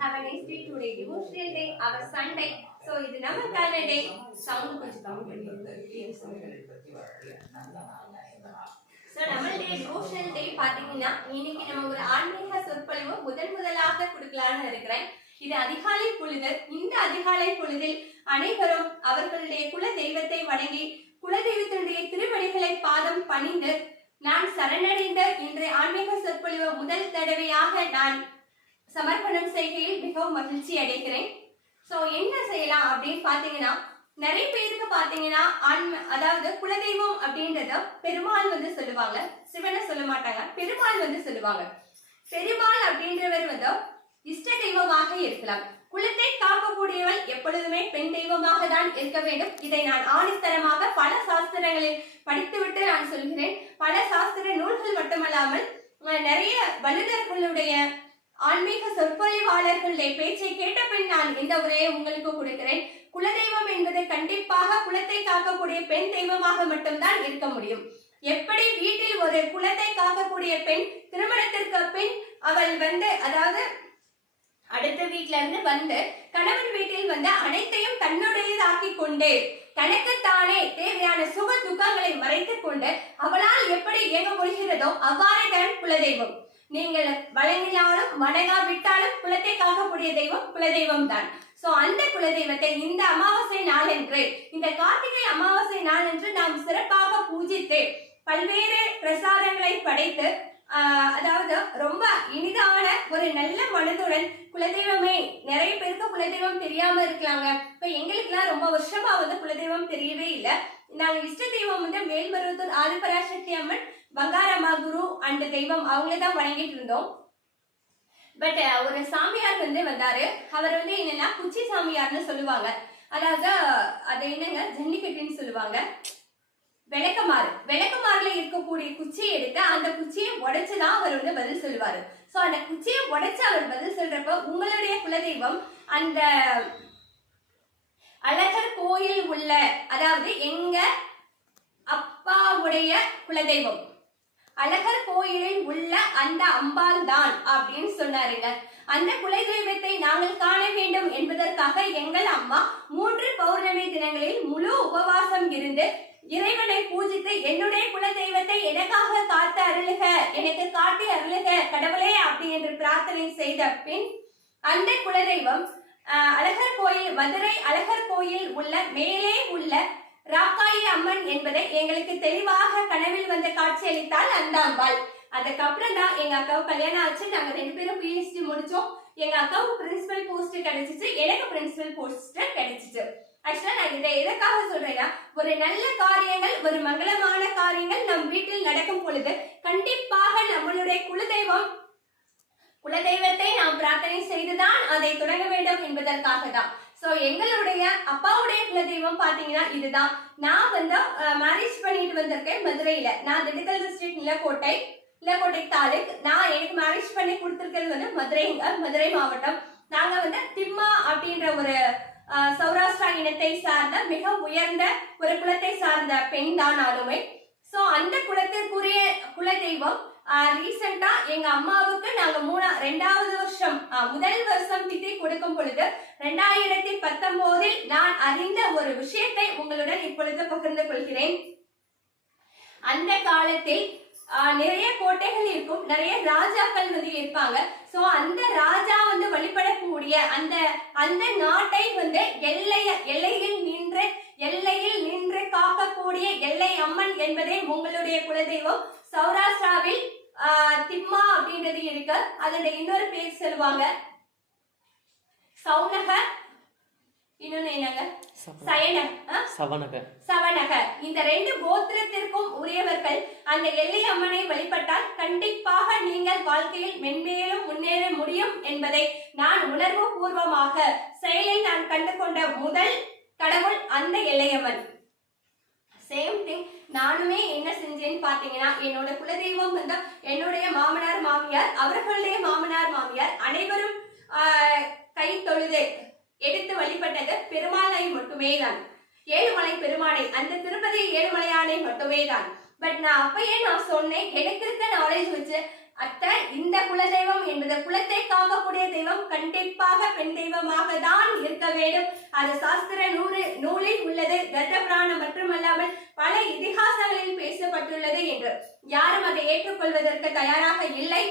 Have a nice day today devotional day our Sunday so இது நமக்கான டே sound கொஞ்சம் கம்மி ஸோ நம்மளுடைய டிவோஷனல் டே பாத்தீங்கன்னா இன்னைக்கு நம்ம ஒரு ஆன்மீக சொற்பொழிவு முதன் முதலாக கொடுக்கலான்னு இருக்கிறேன் இது அதிகாலை பொழுது இந்த அதிகாலை பொழுதில் அனைவரும் அவர்களுடைய குல தெய்வத்தை வணங்கி குலதெய்வத்தினுடைய திருவடிகளை பாதம் பணிந்து நான் சரணடைந்த இன்றைய ஆன்மீக சொற்பொழிவு முதல் தடவையாக நான் சமர்ப்பணம் செய்கையில் மிகவும் மகிழ்ச்சி அடைகிறேன். ஸோ என்ன செய்யலாம் அப்படின்னு பார்த்தீங்கன்னா நிறைய பேருக்கு பார்த்தீங்கன்னா ஆன்ம அதாவது குலதெய்வம் அப்படின்றத பெருமாள் வந்து சொல்லுவாங்க. சிவனை சொல்ல மாட்டாங்க பெருமாள் வந்து சொல்லுவாங்க. பெருமாள் அப்படின்றவர் வந்து இஷ்ட தெய்வமாக இருக்கலாம். குலத்தை காக்கக்கூடியவள் எப்பொழுதுமே பெண் தெய்வமாக தான் இருக்க வேண்டும். இதை நான் ஆணித்தரமாக பல சாஸ்திரங்களில் படித்துவிட்டு நான் சொல்கிறேன். பல சாஸ்திர நூல்கள் மட்டுமல்லாமல் நிறைய வல்லுநர்களுடைய ஆன்மீக சொற்பொழிவாளர்களுடைய பேச்சை கேட்ட பின் நான் இந்த உரையை உங்களுக்கு கொடுக்கிறேன். குலதெய்வம் என்பது கண்டிப்பாக குலத்தை காக்கக்கூடிய பெண் தெய்வமாக மட்டும்தான் இருக்க முடியும். எப்படி வீட்டில் ஒரு குலத்தை காக்கக்கூடிய பெண் திருமணத்திற்கு பின் அவள் வந்து அதாவது அடுத்த வீட்ல இருந்து வந்து கணவன் வீட்டில் வந்து அனைத்தையும் தன்னுடையதாக்கி கொண்டு தனக்குத்தானே தேவையான சுக துக்கங்களை மறைத்துக் கொண்டு அவளால் எப்படி இயங்க முடிகிறதோ அவ்வாறே தான் குலதெய்வம். நீங்கள் வழங்கினாலும் வணங்காவிட்டாலும் குலத்தை காக்கக்கூடிய தெய்வம் குலதெய்வம் தான் சோ அந்த குலதெய்வத்தை இந்த அமாவாசை நாளன்று இந்த கார்த்திகை அமாவாசை நாளன்று நாம் சிறப்பாக பூஜித்து பல்வேறு பிரசாதங்களை படைத்து அதாவது ரொம்ப இனிதான ஒரு நல்ல மனதுடன் குலதெய்வமே நிறைய பேருக்கு குலதெய்வம் தெரியாம இருக்கலாங்க. இப்ப எங்களுக்குலாம் ரொம்ப வருஷமா வந்து குலதெய்வம் தெரியவே இல்லை. நாங்க இஷ்ட தெய்வம் வந்து மேல்மருவத்தூர் ஆதிபராசக்தி அம்மன் பங்காரம்மா குரு அண்ட் தெய்வம் அவங்கள தான் வணங்கிட்டு இருந்தோம். பட் ஒரு சாமியார் வந்து வந்தாரு. அவர் வந்து என்னன்னா குச்சி சாமியார்னு சொல்லுவாங்க. அதாவது அது என்னங்க? ஜல்லிக்கட்டுன்னு சொல்லுவாங்க. விளக்கமாறு. விளக்கமாறுல இருக்கக்கூடிய குச்சியை எடுத்து அந்த குச்சியை உடைச்சுதான் அவர் வந்து பதில் சொல்லுவாரு. சோ அந்த குச்சியை உடைச்சு அவர் பதில் சொல்றப்ப உங்களுடைய குலதெய்வம் அந்த அழகர் கோயில் உள்ள அதாவது எங்க அப்பாவுடைய குலதெய்வம். அழகர் கோயிலில் உள்ள அந்த அம்பாள் தான் அப்படின்னு சொன்னாருங்க அந்த குலதெய்வத்தை நாங்கள் காண வேண்டும் என்பதற்காக எங்கள் அம்மா மூன்று பௌர்ணமி தினங்களில் முழு உபவாசம் இருந்து இறைவனை பூஜித்து என்னுடைய குலதெய்வத்தை எனக்காக காத்து அருளுக எனக்கு காட்டி அருளுக கடவுளே அப்படி என்று பிரார்த்தனை செய்த பின் அந்த குலதெய்வம் அழகர் கோயில் மதுரை அழகர் கோயில் உள்ள மேலே உள்ள ராக்காயி அம்மன் என்பதை எங்களுக்கு தெளிவாக கனவில் வந்து காட்சியளித்தால் அந்த அம்பாள் அதுக்கப்புறம் தான் எங்க அக்காவுக்கு கல்யாணம் ஆச்சு. நாங்க ரெண்டு பேரும் பிஹெச்டி முடிச்சோம். எங்க அக்காவுக்கு பிரின்சிபல் போஸ்ட் கிடைச்சிச்சு. எனக்கு பிரின்சிபல் போஸ்ட் கிடைச்சிச்சு. ஆக்சுவலா நான் இதை எதற்காக சொல்றேன்னா ஒரு நல்ல காரியங்கள் ஒரு மங்களமான காரியங்கள் நம் வீட்டில் நடக்கும் பொழுது கண்டிப்பாக நம்மளுடைய குலதெய்வம் குலதெய்வத்தை நாம் பிரார்த்தனை செய்துதான் அதை தொடங்க வேண்டும் என்பதற்காக தான் சோ எங்களுடைய அப்பாவுடைய குலதெய்வம் பாத்தீங்கன்னா இதுதான். நான் வந்து மேரேஜ் பண்ணிட்டு வந்திருக்கேன் மதுரையில. நான் திண்டுக்கல் டிஸ்ட்ரிக்ட் நிலக்கோட்டை நிலக்கோட்டை தாலுக். நான் எனக்கு மேரேஜ் பண்ணி கொடுத்துருக்கிறது வந்து மதுரைங்க மதுரை மாவட்டம். நாங்க வந்து திம்மா அப்படின்ற ஒரு சௌராஷ்டிரா இனத்தை சார்ந்த மிக உயர்ந்த ஒரு குலத்தை சார்ந்த பெண் தான் நானுமே சோ அந்த குலத்திற்குரிய குலதெய்வம் ரீசெண்டா எங்க அம்மாவுக்கு நாங்க மூணா ரெண்டாவது வருஷம் முதல் வருஷம் திதி கொடுக்கும் பொழுது ரெண்டாயிரத்தி பத்தொன்பதில் நான் அறிந்த ஒரு விஷயத்தை உங்களுடன் இப்பொழுது பகிர்ந்து கொள்கிறேன். அந்த காலத்தில் நிறைய கோட்டைகள் இருக்கும் நிறைய ராஜாக்கள் வந்து இருப்பாங்க. சோ அந்த ராஜா வந்து வழிபடக்கூடிய அந்த அந்த நாட்டை வந்து எல்லைய எல்லையில் நின்று எல்லையில் நின்று காக்கக்கூடிய எல்லை அம்மன் என்பதே உங்களுடைய குலதெய்வம். சௌராஷ்டிராவில் திம்மா அப்படின்றது இருக்கு. அதோட இன்னொரு பேர் சொல்லுவாங்க. சௌனக இன்னொன்னு என்னங்க? சயன ஆ? சவணக சவணக இந்த ரெண்டு கோத்திரத்திற்கும் உரியவர்கள் அந்த எல்லை அம்மனை வழிபட்டால் கண்டிப்பாக நீங்கள் வாழ்க்கையில் மென்மேலும் முன்னேற முடியும் என்பதை நான் உணர்வு பூர்வமாக செயலில் நான் கண்டுகொண்ட முதல் கடவுள் அந்த எல்லையம்மன். சேம் திங் நானுமே என்ன செஞ்சேன்னு பாத்தீங்கன்னா என்னோட குலதெய்வம் வந்து என்னுடைய மாமனார் மாமியார் அவர்களுடைய மாமனார் மாமியார் அனைவரும் ஆஹ், கை தொழுது எடுத்து வழிபட்டது பெருமாளை மட்டுமே தான் ஏழுமலை பெருமானை அந்த திருப்பதி ஏழுமலையானை மட்டுமே தான் பட் நான் அப்பயே நான் சொன்னேன் எனக்கு இருக்க நாலேஜ் வச்சு அத்தை இந்த குலதெய்வம் என்பது குலத்தை காக்கக்கூடிய தெய்வம் கண்டிப்பாக பெண் தெய்வமாக தான் இருக்க வேண்டும். அது சாஸ்திர நூறு நூலில் உள்ளது. கர்த்த புராணம் மட்டுமல்லாமல் பல இதிகாசங்களில் பேசப்பட்டுள்ளது என்று யாரும் அதை ஏற்றுக்கொள்வதற்கு தயாராக இல்லை.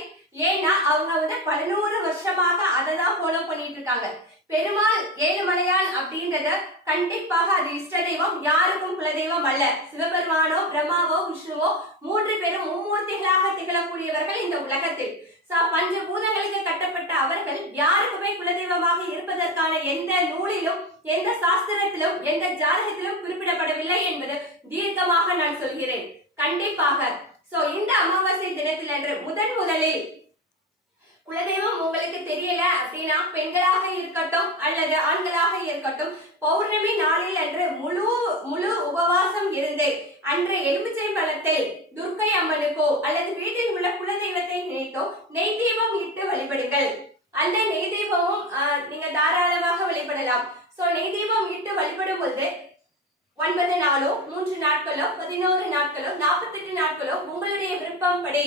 ஏன்னா அவங்க வந்து பல நூறு வருஷமாக அதை தான் ஃபாலோ பண்ணிட்டு இருக்காங்க. பெருமாள் ஏழுமலையான் அப்படின்றத கண்டிப்பாக அது இஷ்ட தெய்வம் யாருக்கும் குலதெய்வம் அல்ல. சிவபெருமானோ பிரம்மாவோ விஷ்ணுவோ மூன்று பேரும் மும்மூர்த்திகளாக திகழக்கூடியவர்கள் இந்த உலகத்தில். பஞ்ச பூதங்களுக்கு கட்டப்பட்ட அவர்கள் யாருக்குமே குலதெய்வமாக இருப்பதற்கான எந்த நூலிலும் எந்த சாஸ்திரத்திலும் எந்த ஜாதகத்திலும் குறிப்பிடப்படவில்லை என்பது தீர்க்கமாக நான் சொல்கிறேன். கண்டிப்பாக. சோ இந்த அமாவாசை தினத்திலன்று முதன் முதலில் குலதெய்வம் உங்களுக்கு தெரியல அப்படின்னா பெண்களாக இருக்கட்டும் அல்லது ஆண்களாக இருக்கட்டும் பௌர்ணமி நாளில் அன்று முழு முழு உபவாசம் இருந்து அன்று எலுமிச்சை பழத்தை துர்க்கை அம்மனுக்கோ அல்லது வீட்டில் உள்ள குலதெய்வத்தை நினைத்தோ நெய் தீபம் இட்டு வழிபடுங்கள். அந்த நெய் தீபமும் நீங்க தாராளமாக வழிபடலாம். சோ நெய் தீபம் இட்டு வழிபடும் போது ஒன்பது நாளோ மூன்று நாட்களோ பதினோரு நாட்களோ நாற்பத்தெட்டு நாட்களோ உங்களுடைய விருப்பம் படி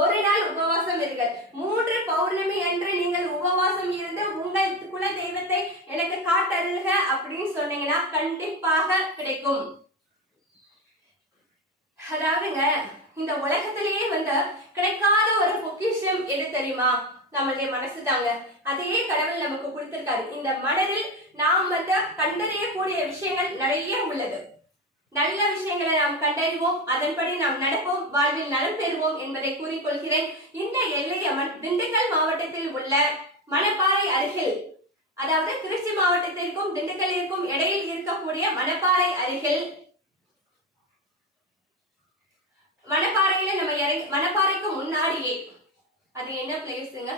ஒரு நாள் உபவாசம் இருங்கள். மூன்று பௌர்ணமி அன்று நீங்கள் உபவாசம் இருந்து உங்கள் குல தெய்வத்தை எனக்கு காட்டருள்க அப்படின்னு சொன்னீங்கன்னா கண்டிப்பாக கிடைக்கும். அதாவதுங்க இந்த உலகத்திலேயே வந்து கிடைக்காத ஒரு பொக்கிஷம் எது தெரியுமா? நம்மளுடைய மனசு தாங்க. அதையே கடவுள் நமக்கு கொடுத்திருக்காரு. இந்த மனதில் நாம் வந்து கண்டறியக்கூடிய விஷயங்கள் நிறைய உள்ளது. நல்ல விஷயங்களை நாம் கண்டறிவோம் அதன்படி நாம் நடப்போம் வாழ்வில் நலம் பெறுவோம் என்பதை கூறிக்கொள்கிறேன். இந்த எல்லையம்மன் திண்டுக்கல் மாவட்டத்தில் உள்ள மணப்பாறை அருகில் அதாவது திருச்சி மாவட்டத்திற்கும் திண்டுக்கல்லிற்கும் இடையில் இருக்கக்கூடிய மணப்பாறை அருகில் மணப்பாறையில நம்ம இறங்கி மணப்பாறைக்கு முன்னாடியே அது என்ன பிளேஸுங்க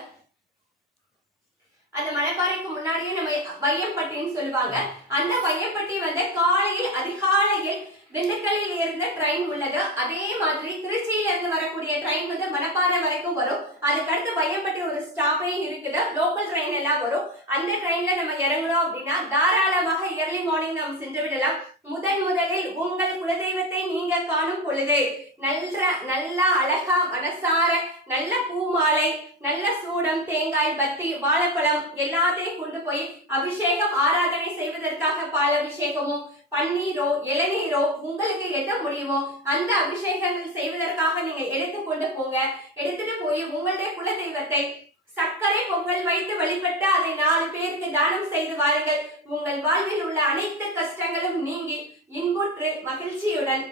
அந்த மணப்பாறைக்கு முன்னாடியே நம்ம வையப்பட்டின்னு சொல்லுவாங்க. அந்த வையம்பட்டி வந்து காலையில் அதிகாலையில் திண்டுக்கல்லில் இருந்து ட்ரெயின் உள்ளது. அதே மாதிரி திருச்சியில இருந்து வரக்கூடிய ட்ரெயின் வந்து மணப்பாறை வரைக்கும் வரும். அதுக்கடுத்து வையம்பட்டி ஒரு ஸ்டாப்பே இருக்குது. லோக்கல் ட்ரெயின் எல்லாம் வரும். அந்த ட்ரெயின்ல நம்ம இறங்கணும் அப்படின்னா தாராளமாக இயர்லி மார்னிங் நாம் சென்று விடலாம். முதன் முதலில் உங்கள் குலதெய்வத்தை நீங்க காணும் பொழுது நல்ல நல்லா அழகா மனசார நல்ல பூ மாலை நல்ல சூடம் தேங்காய் பத்தி வாழைப்பழம் எல்லாத்தையும் கொண்டு போய் அபிஷேகம் ஆராதனை செய்வதற்காக பால் அபிஷேகமும் பன்னீரோ இளநீரோ உங்களுக்கு என்ன முடியுமோ அந்த அபிஷேகங்கள் செய்வதற்காக நீங்க எடுத்து கொண்டு போங்க. எடுத்துட்டு போய் உங்களுடைய குலதெய்வத்தை சர்க்கரை பொங்கல் வைத்து வழிபட்டு அதை நாலு பேருக்கு தானம் செய்து வாருங்கள். உங்கள் வாழ்வில் உள்ள அனைத்து கஷ்டங்களும் நீங்கி இன்புற்று மகிழ்ச்சியுடன்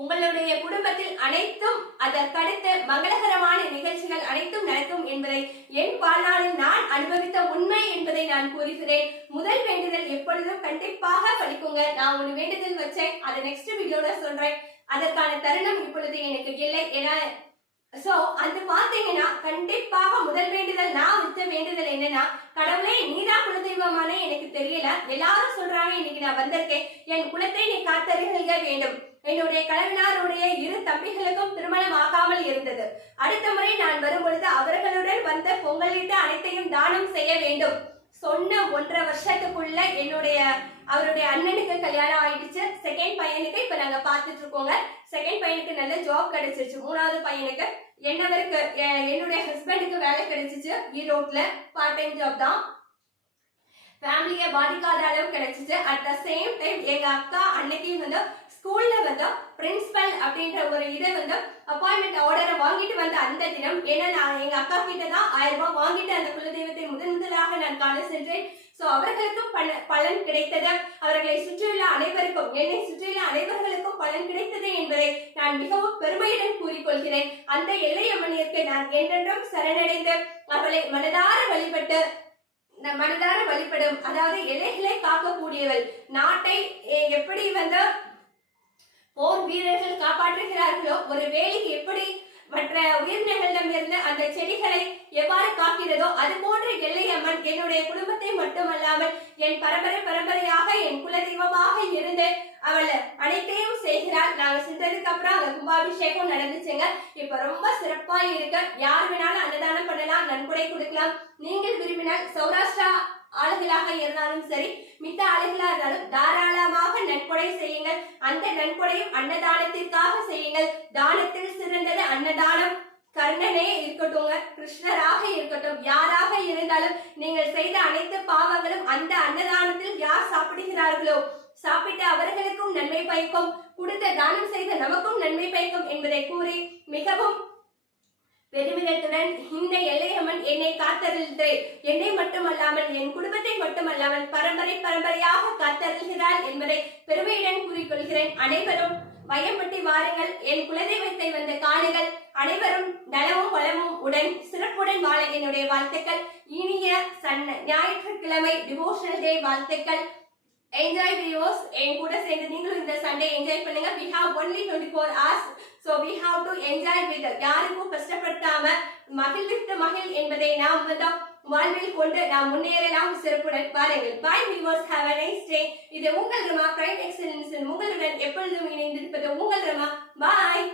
உங்களுடைய குடும்பத்தில் அனைத்தும் அதற்கடுத்து மங்களகரமான நிகழ்ச்சிகள் அனைத்தும் நடக்கும் என்பதை என் வாழ்நாளில் நான் அனுபவித்த உண்மை என்பதை நான் கூறுகிறேன். முதல் வேண்டுதல் எப்பொழுதும் கண்டிப்பாக படிக்குங்க. நான் ஒரு வேண்டுதல் வச்சேன். அதை நெக்ஸ்ட் வீடியோல சொல்றேன். அதற்கான தருணம் இப்பொழுது எனக்கு இல்லை ஏன்னா சோ அது பாத்தீங்கன்னா கண்டிப்பாக முதல் வேண்டுதல் நான் வித்த வேண்டுதல் என்னன்னா கடவுளே நீதான் குலதெய்வமானே எனக்கு தெரியல. எல்லாரும் சொல்றாங்க இன்னைக்கு நான் வந்திருக்கேன். என் குலத்தை நீ காத்தருக வேண்டும். என்னுடைய கலைஞருடைய இரு தம்பிகளுக்கும் திருமணம் ஆகாமல் இருந்தது. அடுத்த முறை நான் வரும் பொழுது அவர்களுடன் வந்த பொங்கலிட்டு அனைத்தையும் தானம் செய்ய வேண்டும். சொன்ன ஒன்றரை வருஷத்துக்குள்ள என்னுடைய அவருடைய அண்ணனுக்கு கல்யாணம் ஆயிடுச்சு. செகண்ட் பையனுக்கு இப்ப நாங்க பாத்துட்டு இருக்கோங்க செகண்ட் பையனுக்கு நல்ல ஜாப் கிடைச்சிருச்சு மூணாவது பையனுக்கு என்னவருக்கு எ- என்னுடைய ஹஸ்பண்டுக்கு வேலை கிடைச்சிச்சு. ஈரோட்ல பார்ட் டைம் ஜாப் தான். ஃபேமிலியை பாதிக்காத அளவு கிடைச்சிச்சு. அட் த சேம் டைம் எங்க அக்கா அன்னைக்கு வந்து ஸ்கூல்ல வந்து பிரின்சிபல் அப்படின்ற ஒரு இதை வந்து அப்பாயின்மெண்ட் ஆர்டரை வாங்கிட்டு வந்த அந்த தினம் ஏன்னா நான் எங்க அக்கா கிட்ட தான் ஆயிரம் ரூபாய் வாங்கிட்டு அந்த குலதெய்வத்தை முதன் முதலாக நான் காண சென்றேன். ஸோ அவர்களுக்கும் பல- பலன் கிடைத்தது. அவர்களை சுற்றியுள்ள அனைவருக்கும் என்னை சுற்றியுள்ள அனைவர்களுக்கும் பலன் கிடைத்தது என்பதை நான் மிகவும் பெருமையுடன் கூறிக்கொள்கிறேன். அந்த எல்லையம்மனிற்கு நான் என்றென்றும் சரணடைந்து அவளை மனதார வழிபட்டு மனதார வழிபடும் அதாவது எல்லைகளை காக்கக்கூடியவள். நாட்டை எப்படி வந்து போர் வீரர்கள் காப்பாற்றுகிறார்களோ? ஒரு வேலி எப்படி மற்ற உயிரினங்களிடம் இருந்து அந்த செடிகளை எவ்வாறு காக்கிறதோ அது போன்ற எல்லையம்மன் என்னுடைய குடும்பத்தை மட்டுமல்லாமல் என் பரம்பரை பரம்பரையாக என் குலதெய்வமாக இருந்து அவள் அனைத்தையும் செய்கிறாள். நாங்க சென்றதுக்கு அப்புறம் அங்க கும்பாபிஷேகம் நடந்துச்சுங்க. இப்ப ரொம்ப சிறப்பா இருக்கு. யார் வேணாலும் அன்னதானம் பண்ணலாம் நன்கொடை கொடுக்கலாம். நீங்கள் விரும்பினால் சௌராஷ்டிரா ஆளுகளாக இருந்தாலும் சரி மித்த ஆளுகளா இருந்தாலும் தாராளமாக நன்கொடை செய்யுங்கள். அந்த நன்கொடையும் அன்னதானத்திற்காக செய்யுங்கள். தானத்தில் சிறந்தது அன்னதானம். கர்ணனே இருக்கட்டும் கிருஷ்ணராக இருக்கட்டும். யாராக இருந்தாலும் நீங்கள் செய்த அனைத்து பாவங்களும் அந்த அன்னதானத்தில் யார் சாப்பிடுகிறார்களோ சாப்பிட்ட அவர்களுக்கும் நன்மை பயக்கும். கொடுத்த தானம் செய்த நமக்கும் நன்மை பயக்கும் என்பதை கூறி மிகவும் பெருமிதத்துடன் இந்த எல்லையம்மன் என்னை காத்தருள்கிறே என்னை மட்டுமல்லாமல் என் குடும்பத்தை மட்டுமல்லாமல் பரம்பரை பரம்பரையாக காத்தருள்கிறாள் என்பதை பெருமையுடன் கூறிக்கொள்கிறேன். அனைவரும் வயம்பட்டி வாருங்கள். என் குலதெய்வத்தை வந்த காடுகள் அனைவரும் நலமும் வளமும் உடன் சிறப்புடன் வாழ என்னுடைய வாழ்த்துக்கள். இனிய சன்ன ஞாயிற்றுக்கிழமை டிவோஷனல் டே வாழ்த்துக்கள். என்ஜாய் வியூஸ் என் கூட சேர்ந்து நீங்களும் இந்த சண்டே என்ஜாய் பண்ணுங்க. We have only twenty four hours so we have to enjoy with யாருக்கும் கஷ்டப்படுத்தாம மகிழ்வித்து மகிழ் என்பதை நாம் வந்து வாழ்வில் கொண்டு நாம் முன்னேறலாம். சிறப்புடன் பாருங்கள் bye viewers have a nice day இது உங்கள் ரமா. பிரைம் எக்ஸலன்ஸ் உங்களுடன் எப்பொழுதும் இணைந்திருப்பது உங்கள் ரமா. பாய்